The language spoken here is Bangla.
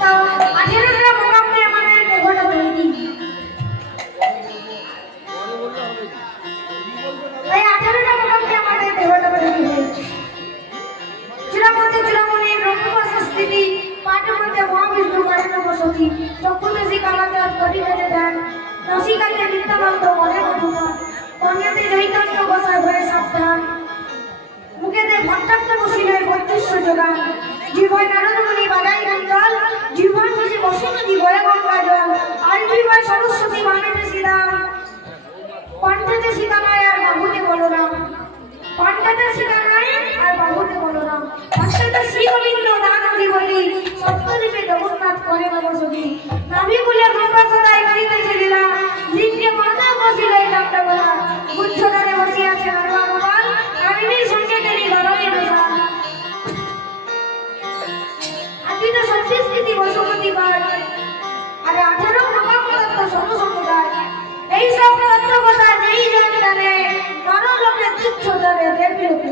18টা মোকাম নিয়ে মানে দেহটা তৈরি। এই 18টা মোকাম নিয়ে আমাদের দেহটা তৈরি হয়েছে। চূড়ামধ্যে চূড়ামণি, ব্রহ্মবাসা স্থিতি, পাঠের মধ্যে মহাবিষ্ণু কারণ বসতি, চক্ষুদেশী কামাতে ঘটিতেছে ধ্যান, রসিকাকে নিত্যানন্দ মনে মধুমান, কন্যাতে চৈতন্য বসায় হয়ে সাবধান, মুখেতে ভট্টাত্ম বসিলে 32 যোগান, জীবয় নারদমণি বাজাই গঙ্গাল, জীবন বুঝি বসুমতি বয়ে গঙ্গা জল, আর জীবয় সরস্বতী বামেতে শ্রীরাম, কণ্ঠেতে সীতামায় আর বাহুতে বলরাম, কণ্ঠেতে সীতামায় আর বাহুতে বলরাম, কণ্ঠেতে শ্রীগোবিন্দ দান অধিপতি, সপ্তদ্বীপে জগন্নাথ করে বসতি, নাভিকুলে গঙ্গা সদাই করিতেছে লীলা, লিঙ্গে মাতা বসিল এই নামটা বলা, গুচ্ছদানে বসিয়াছে নারবা গোপাল, কামিনীর সঙ্গে তিনি গরমে দোষাল, আদিতে সত্যস্থিতি বসুমতি পায়, আর 18 মোকাম তত্ত্ব সমসমুদায়, এই সব তত্ত্ব কথা যেই জন জানে, নরলোকে তুচ্ছ ধরে দেবলোকে।